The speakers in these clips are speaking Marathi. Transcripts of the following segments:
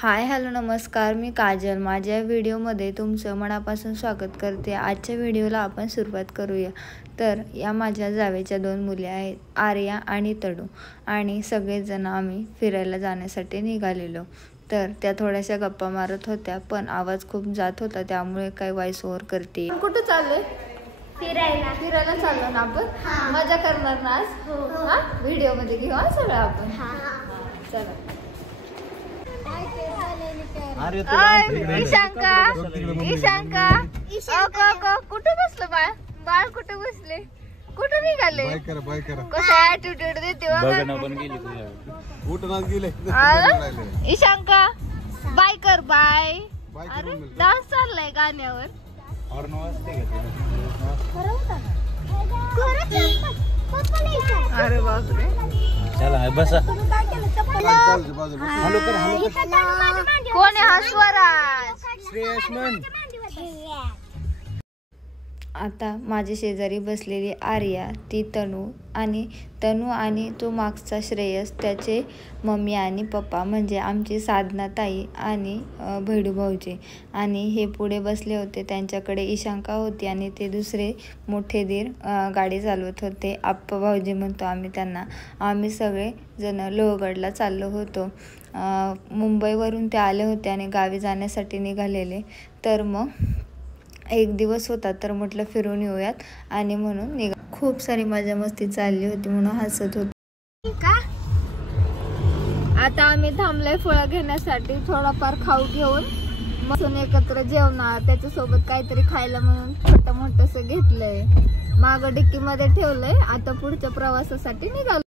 हाय हॅलो नमस्कार, मी काजल. माझ्या व्हिडिओमध्ये तुमचं मनापासून स्वागत करते. आजच्या व्हिडिओला आपण सुरुवात करूया. तर या माझ्या जावेच्या 2 मुली आहेत, आर्या आणि तडू. आणि सगळेजण आम्ही फिरायला जाण्यासाठी निघालेलो. तर त्या थोड्याशा गप्पा मारत होत्या, पण आवाज खूप जात होता, त्यामुळे काय व्हॉइस ओव्हर करते. कुठं चाललोय? फिरायला चाललो ना आपण. मजा करणार ना आज? व्हिडिओ मध्ये घेऊ सगळं आपण. चला. ईशांका कुठे बसलं बाळ कुठे बसले, कुठे निघाले, कसा ऍटिट्यूड देते ईशांका. बाय कर बाय. अरे डान्स चाललाय गाण्यावर. अरे बापरे. चला बसा. कोण आहे हा? स्वराज. श्रेयसमन. आता माझ्या शेजारी बसलेली आर्या, ती तनू आणि तो मागचा श्रेयस, त्याचे मम्मी आणि पप्पा म्हणजे आमची साधना ताई आणि भैडू भाऊजी. आणि हे पुढे बसले होते, त्यांच्याकडे ईशांका होती आणि ते दुसरे मोठे दीर गाडी चालवत होते. आप्पा भाऊजी म्हणतो आम्ही त्यांना. आम्ही सगळे जण लोहगडला चाललो होतो. मुंबईवरून ते आले होते आणि गावी जाण्यासाठी निघालेले. तर मग एक दिवस होता, तर म्हटलं फिरून येऊयात आणि म्हणून निघा. खूप सारी मजा मस्ती चालली होती म्हणून हसत होतो. आता आम्ही थांबलोय फळं घेण्यासाठी. थोडाफार खाऊ घेऊन मसून एकत्र जेवणार, त्याच्यासोबत काहीतरी खायला म्हणून छोटं मोठंसं घेतलंय. मागं डिक्की मध्ये ठेवलंय. आता पुढच्या प्रवासासाठी निघालो.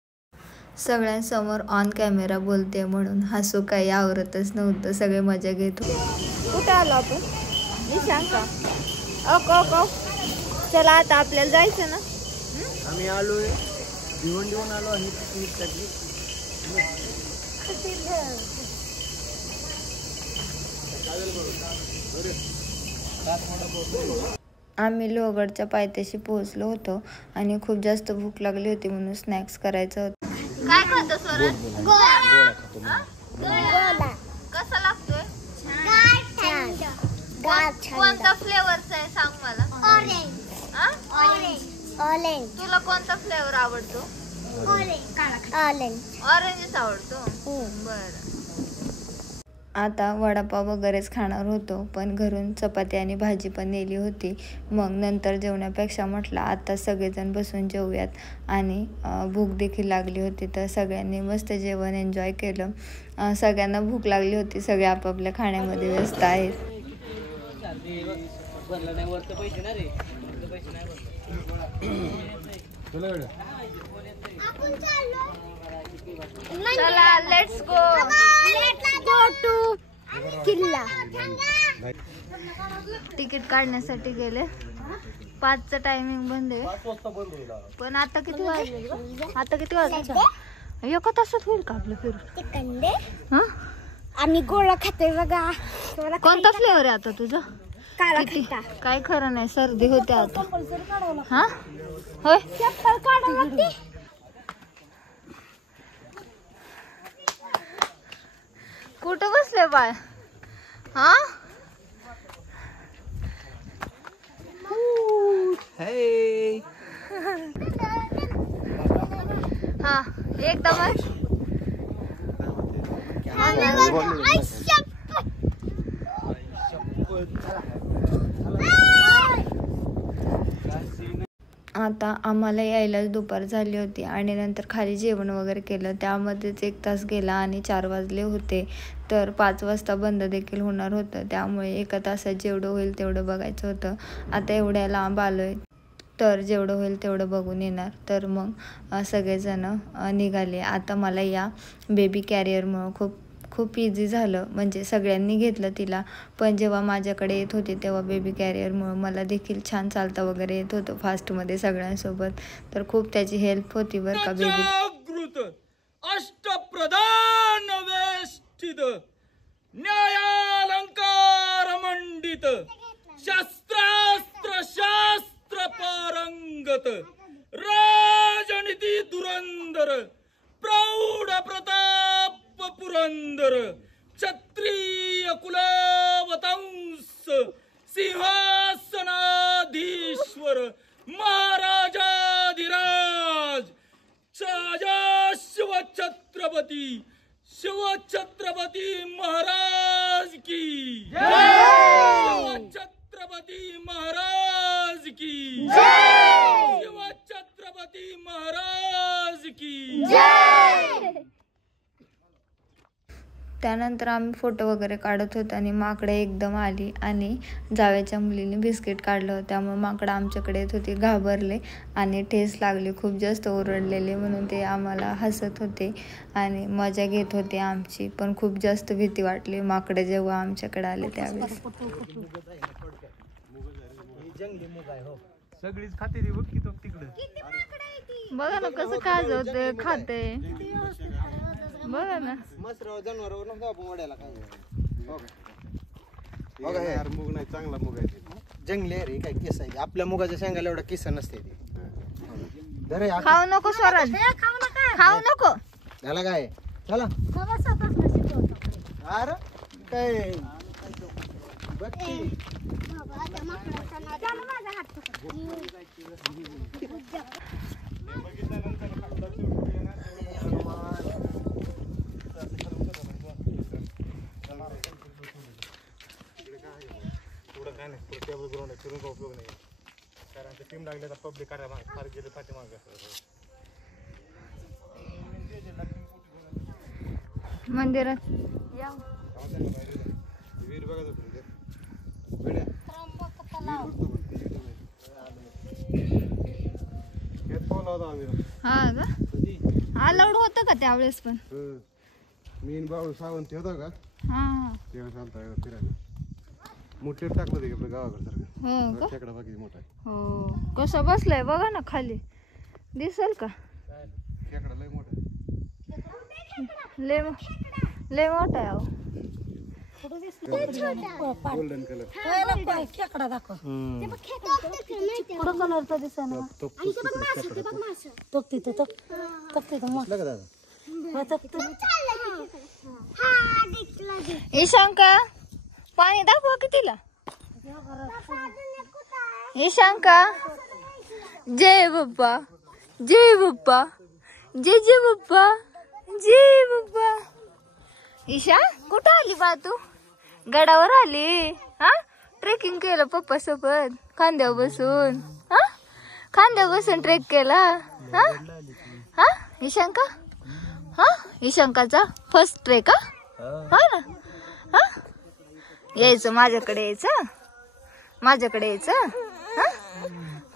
सगळ्यांसमोर ऑन कॅमेरा बोलते म्हणून हसू काही आवरतच नव्हतं. सगळे मजा घेत होते. कुठं आलो आपण? ईशांका. चला आता आपल्याला जायचं ना. आम्ही आलोय भिवंडीहून आलो आणि पिकनिकसाठी. आम्ही लोहगडच्या पायथ्याशी पोहोचलो होतो आणि खूप जास्त भूक लागली होती म्हणून स्नॅक्स करायचं होतं. काय खातो स्वराज? गोला. कसा लागतोय? कोणता फ्लेवरचा आहे सांग मला. ऑरेंज. तुला कोणता फ्लेवर आवडतो? ऑरेंजच आवडतो. बरं. आता वडापाव वगैरेच खाणार होतो, पण घरून चपाती आणि भाजी पण नेली होती. मग नंतर जेवण्यापेक्षा म्हटलं आता सगळेजण बसून जेवूयात. आणि भूक देखील लागली होती, तर सगळ्यांनी मस्त जेवण एन्जॉय केलं. सगळ्यांना भूक लागली होती. सगळे आपापल्या खाण्यामध्ये व्यस्त आहेत. चला लेट्स गो टू किल्ला. तिकीट काढण्यासाठी गेले. 5चं टायमिंग बंद आहे, पण आता किती वाजले? 1 तासात होईल का आपलं फिरून? आम्ही गोळा खातोय बघा. कोणता फ्लेवर आहे आता तुझा? काय खरं नाही, सर्दी होते आता. हा होय. कुठं बसले बाळ? हा हा एकदम. आता आम्हाला यायलाच दुपार झाली होती आणि नंतर खाली जेवण वगैरे केलं. त्यामध्येच 1 तास गेला आणि 4 वाजले होते. तर 5 वाजता बंद देखील होणार होतं, त्यामुळे 1 तासात जेवढं होईल तेवढं बघायचं होतं. आता एवढ्या लांब आलोय, तर जेवढं होईल तेवढं बघून येणार. तर मग सगळेजण निघाले. आता मला या बेबी कॅरियरमुळं खूप इझी झालं, म्हणजे सगळ्यांनी घेतलं तिला. पण जेव्हा माझ्याकडे येत होती तेव्हा बेबी कॅरियरमुळं मला देखील छान चालता वगैरे येत होतं फास्टमध्ये सगळ्यांसोबत. तर खूप त्याची हेल्प होती बरं का. बेबी अष्टप्रधान वेष्टित न्यायालंकार मंडित शास्त्रास्त्र शास्त्र पारंगत राजनीती धुरंधर प्रौढ प्रताप पुरंदर क्षत्रिय कुलवतंस सिंहासनाधीश्वर महाराजाधिराज शिवछत्रपती महाराज की शिवछत्रपती महाराज की शिवछत्रपती महाराज की. त्यानंतर आम्ही फोटो वगैरे काढत होतो आणि माकडे एकदम आली आणि जावेच्या मुलीने बिस्किट काढलं, त्यामुळे माकडं आमच्याकडे येत होती, घाबरले आणि ठेस लागली, खूप जास्त ओरडलेले, म्हणून ते आम्हाला हसत होते आणि मजा घेत होते आमची. पण खूप जास्त भीती वाटली माकडे जेव्हा आमच्याकडे आले त्यावेळेस. सगळीच खाते रे बघ की तो तिकडे. बघा ना कसं काज होते खाते, बघा ना. मस्त जनावरांवर नव्हतं आपण वड्याला काय बघा यार. मूग नाही चांगला मूग आहे, जंगली आहे रे. काय केस आहे आपल्या मुगाच्या शेंगाला एवढा केस नसते ते. खाऊ नको स्वराज, खाऊ नको. झाला काय चला अरे काय बघ की. पुढं काय नाही, पुढे टेबल ग्राउंड आहे, फिरून का उपयोग नाही. कारण ते टीम लागले तर पब्लिक काढा फार गेले पाठीमागे. मंदिरात वीर बघा हा का, अलाउड होतं का त्यावेळेस पण. मीन बाळू सावंत होता का हा तेव्हा चालता फिरायला. मोठे टाकलं ते आपल्या गावाकडे सारखं. हो का, खेकडा बाकी मोठा आहे. हो कसं बसलाय बघा ना खाली, दिसल का. खेकडा लय मोठा आहे. लय मोठा आहे अहो. Golden colour. खेकडा दाखव. पुढं कलरचा दिसना. ईशांका पाणी दाखवा की तिला. ईशांका जय बाप्पा, जय बाप्पा, जय जय बाप्पा, जय बाप्पा. ईशा कुठं आली बा तू, गडावर आली. हा ट्रेकिंग केलं पप्पा सोबत, खांद्यावर बसून. हा खांद्यावर बसून ट्रेक केला. हा हा ईशांका, हा ईशांकाचा फर्स्ट ट्रेक. हा ना, हा यायचं माझ्याकडे, यायचं माझ्याकडे यायचं. हा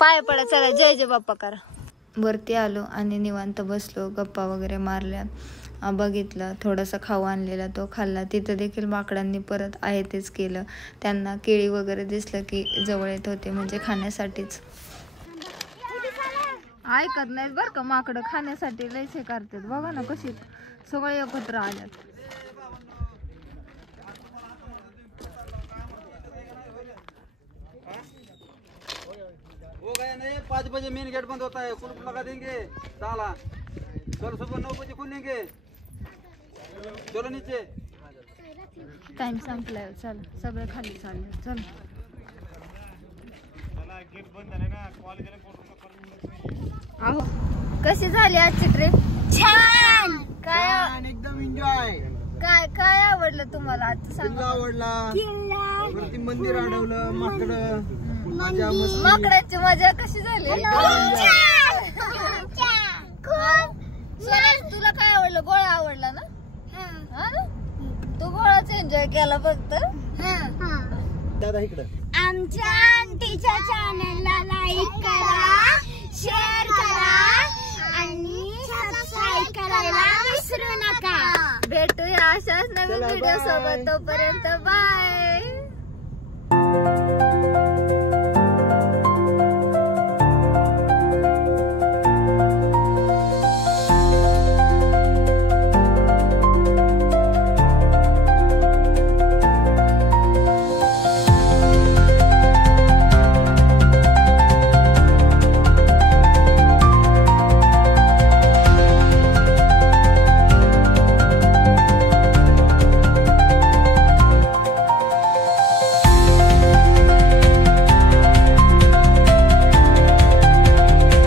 पाय पडा, चला जय जय बाप्पा करा. वरती आलो आणि निवांत बसलो, गप्पा वगैरे मारल्या, बघितलं, थोडासा खाऊ आणलेला तो खाल्ला. तिथं देखील माकडांनी परत आहे तेच केलं. त्यांना केळी वगैरे दिसलं की जवळ येत होते, म्हणजे खाण्यासाठीच. ऐकत नाहीत बरं का माकडं, खाण्यासाठी लयच हे करतात. बघा ना कशी सगळे एकत्र आल्यात. हो गया नहीं, 5 बजे मेन गेट बंद होता है, कुलूप लगा देंगे ताला. कल सुबह 9 बजे खुलेंगे. चलो नीचे. टाइम संपलाय, चल सगळे खाली चालले. चल अहो कशी झाली आजची ट्रिप. छान. काय एकदम एन्जॉय. काय काय आवडलं तुम्हाला आज सांगा. आवडला किल्ला, वरती मंदिर अडवलं, माकडं, मजा मस्ती. माकडाची मजा कशी झाली. स्वराज तुला काय आवडलं, गोळा आवडला ना. हा ना, तू गोळाच एन्जॉय केला फक्त. दादा इकडं. आमच्या आंटीच्या चॅनलला लाईक करा, शेअर करा आणि सबस्क्राईब करायला विसरू नका. भेटूया अशाच नवीन व्हिडिओ सोबत, तोपर्यंत बाय.